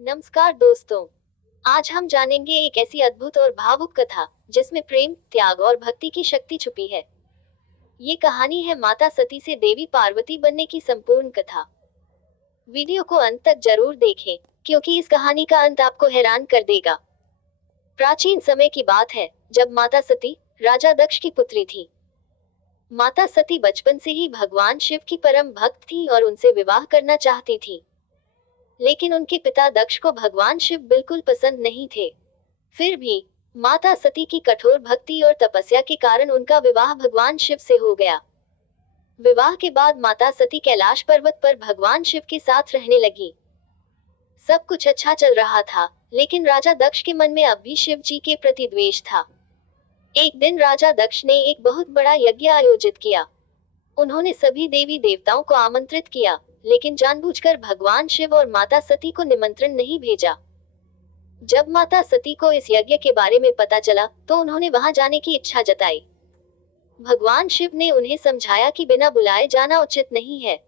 नमस्कार दोस्तों। आज हम जानेंगे एक ऐसी अद्भुत और भावुक कथा जिसमें प्रेम, त्याग और भक्ति की शक्ति छुपी है। ये कहानी है माता सती से देवी पार्वती बनने की संपूर्ण कथा। वीडियो को अंत तक जरूर देखें, क्योंकि इस कहानी का अंत आपको हैरान कर देगा। प्राचीन समय की बात है, जब माता सती राजा दक्ष की पुत्री थी। माता सती बचपन से ही भगवान शिव की परम भक्त थी और उनसे विवाह करना चाहती थी। लेकिन उनके पिता दक्ष को भगवान शिव बिल्कुल पसंद नहीं थे। फिर भी माता सती की कठोर भक्ति और तपस्या के कारण उनका विवाह भगवान शिव से हो गया। विवाह के बाद माता सती कैलाश पर्वत पर भगवान शिव के साथ रहने लगी। सब कुछ अच्छा चल रहा था, लेकिन राजा दक्ष के मन में अब भी शिव जी के प्रति द्वेष था। एक दिन राजा दक्ष ने एक बहुत बड़ा यज्ञ आयोजित किया। उन्होंने सभी देवी देवताओं को आमंत्रित किया, लेकिन जानबूझकर भगवान शिव और माता सती को निमंत्रण नहीं भेजा। जब माता सती को इस यज्ञ के बारे में पता चला, तो उन्होंने वहां जाने की इच्छा जताई। भगवान शिव ने उन्हें समझाया कि बिना बुलाए जाना उचित नहीं है।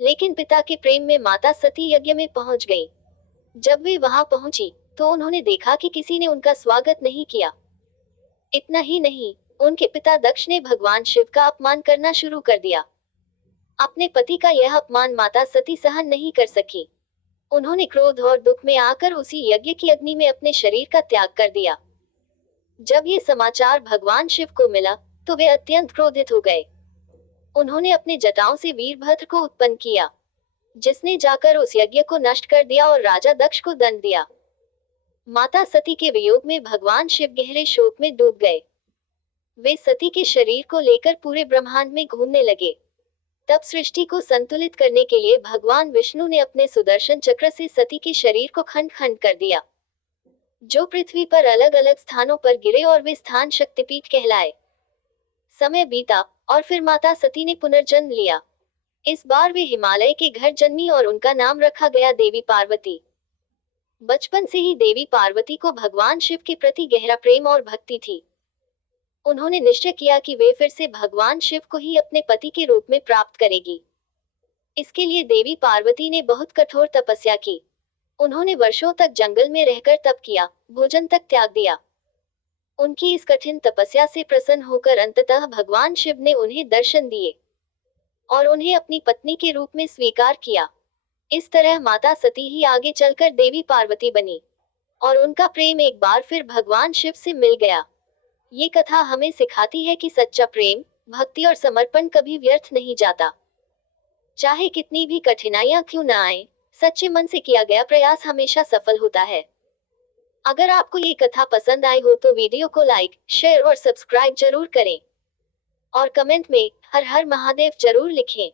लेकिन पिता के प्रेम में माता सती यज्ञ में पहुंच गई। जब वे वहां पहुंची, तो उन्होंने देखा कि किसी ने उनका स्वागत नहीं किया। इतना ही नहीं, उनके पिता दक्ष ने भगवान शिव का अपमान करना शुरू कर दिया। अपने पति का यह अपमान माता सती सहन नहीं कर सकी। उन्होंने क्रोध और दुख में आकर उसी यज्ञ की अग्नि में अपने शरीर का त्याग कर दिया। जब ये समाचार भगवान शिव को मिला, तो वे अत्यंत क्रोधित हो गए। उन्होंने अपने जटाओं से वीरभद्र को उत्पन्न किया, जिसने जाकर उस यज्ञ को नष्ट कर दिया और राजा दक्ष को दंड दिया। माता सती के वियोग में भगवान शिव गहरे शोक में डूब गए। वे सती के शरीर को लेकर पूरे ब्रह्मांड में घूमने लगे। तब सृष्टि को संतुलित करने के लिए भगवान विष्णु ने अपने सुदर्शन चक्र से सती के शरीर को खंड खंड कर दिया, जो पृथ्वी पर अलग अलग स्थानों पर गिरे और वे स्थान शक्तिपीठ कहलाए। समय बीता और फिर माता सती ने पुनर्जन्म लिया। इस बार वे हिमालय के घर जन्मी और उनका नाम रखा गया देवी पार्वती। बचपन से ही देवी पार्वती को भगवान शिव के प्रति गहरा प्रेम और भक्ति थी। उन्होंने निश्चय किया कि वे फिर से भगवान शिव को ही अपने पति के रूप में प्राप्त करेगी। इसके लिए देवी पार्वती ने बहुत कठोर तपस्या की। उन्होंने वर्षों तक जंगल में रहकर तप किया, भोजन तक त्याग दिया। उनकी इस कठिन तपस्या से प्रसन्न होकर अंततः भगवान शिव ने उन्हें दर्शन दिए और उन्हें अपनी पत्नी के रूप में स्वीकार किया। इस तरह माता सती ही आगे चलकर देवी पार्वती बनी और उनका प्रेम एक बार फिर भगवान शिव से मिल गया। ये कथा हमें सिखाती है कि सच्चा प्रेम, भक्ति और समर्पण कभी व्यर्थ नहीं जाता। चाहे कितनी भी कठिनाइयां क्यों न आए, सच्चे मन से किया गया प्रयास हमेशा सफल होता है। अगर आपको ये कथा पसंद आई हो तो वीडियो को लाइक, शेयर और सब्सक्राइब जरूर करें और कमेंट में हर हर महादेव जरूर लिखें।